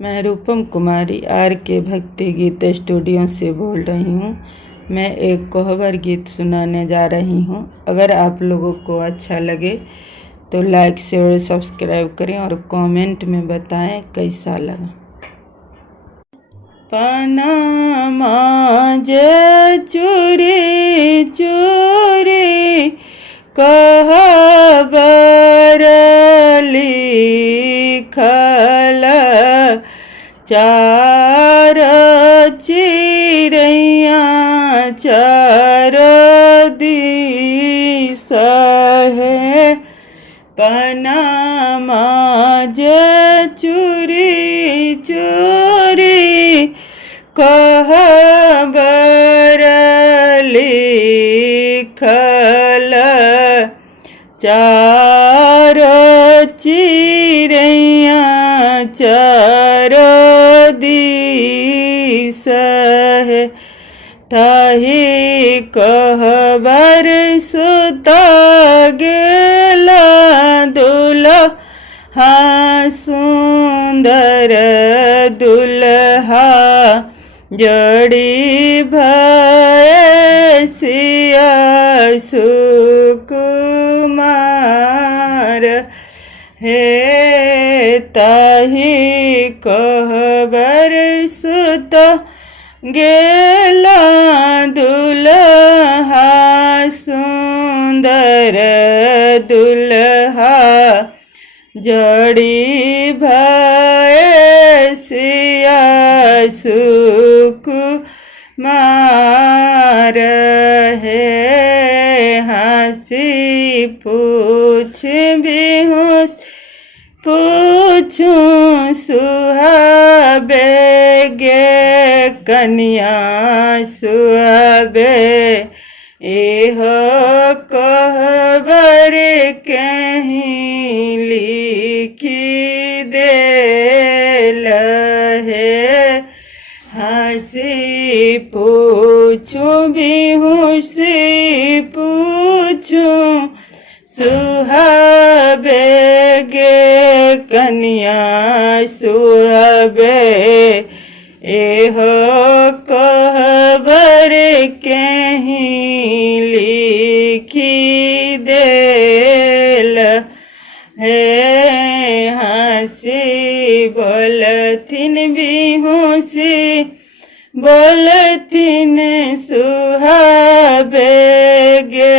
मैं रूपम कुमारी आर के भक्ति गीत स्टूडियो से बोल रही हूँ। मैं एक कोहबर गीत सुनाने जा रही हूँ। अगर आप लोगों को अच्छा लगे तो लाइक शेयर सब्सक्राइब करें और कमेंट में बताएं कैसा लगा। पनामा जे चोरी चोरी कहबर लिखल चार चिड़ैया चार दिस है। पनामा जे चोरी चोरी कहबर लिखल चार चिड़ैया चार दिस है। ताही कहबर सुता गेला दुल्हा सुंदर दुल्हा जड़ी भैसिया सुकुमार हे। ताही कहबर सुत गेला दुल्हा सुंदर दुल्हा जड़ी भैसिया सुकुमार है। हंसी पूछ बेहोश पूछूं सुहाबे गे कन्या सुहाबे एहो कहबर कहीं लिखी देल है। हंसी पूछूं बेहोशी पूछूं सुहाबे गे कन्या सुहाबे एहो कहबर कहीं लिखी देल है। हंसी बोलथिन बेहोशी बोलथिन सुहाबे गे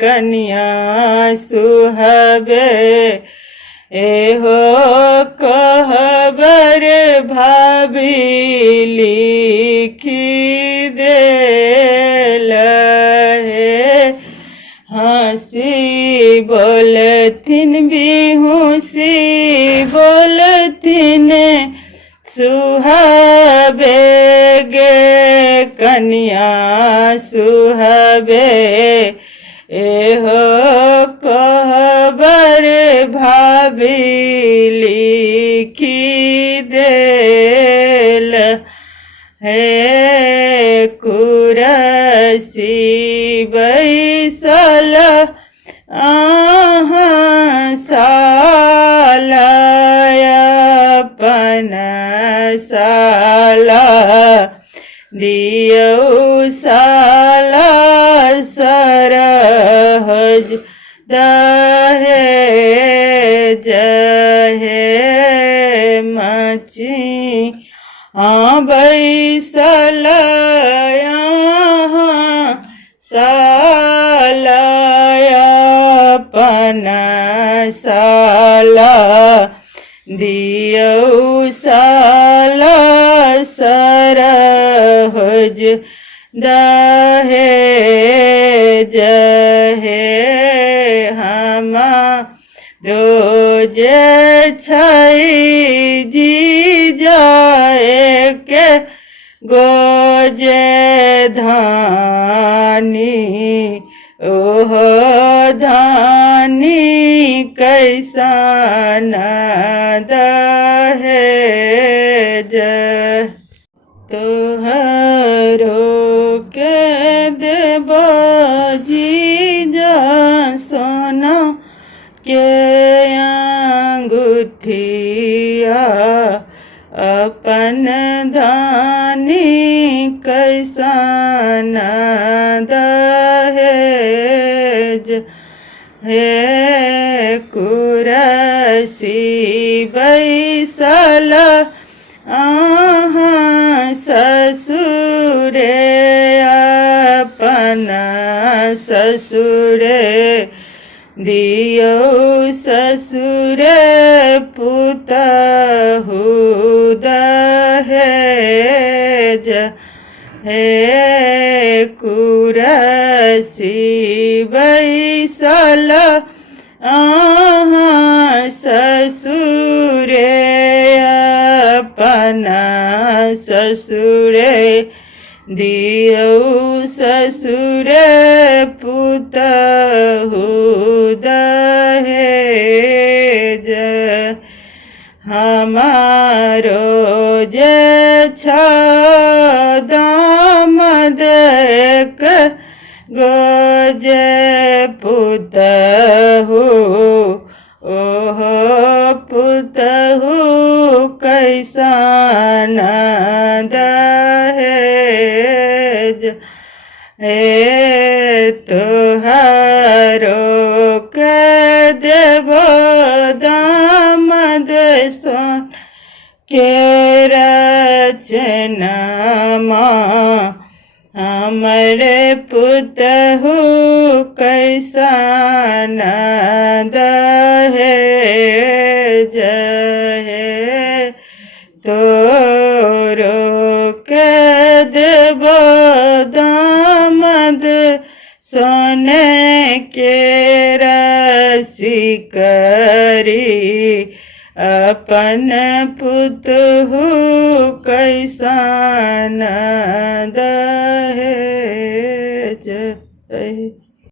कन्या सुहाबे एहो कहबर भाभी लिखी देल है। हंसी बोलथिन बेहोशी बोलथिन सुहाबे गे कन्या सुहाबे एहो कहबर भाभी लिखी देल है। कुरसी बैसल आहाँ साला अपन साला दियो साला सरहज दहेज है। मची बैसल यहाँ साला अपन साला दियो साला सरहज दहेज है। हमा रोज छई जी जाए के गोजे धानी ओह धानी कैसन दहेज तोहरो के देबो जीजा सोना के अंगूठिया अपन धानी कैसन दहेज। हे कुरसी बैसल अहाँ ससुरे, अपन ससुरे दियो ससुरे पुतहु दहेज। हे कुरसी बैसल अहाँ ससुरे, अपन ससुरे दियो ससुरे पुतहु दहेज। हमारो जे दामाद एक गोजे पुतहु, ओहो पुतहु कैसन दहेज। हे तोहरो के देबो दामाद सोन के रचनमा, हमरे पुतहु कैसन दहेज। हे तोरो के देबो दामाद सोने के रसी करी, अपन पुतहु कैसन दहेज।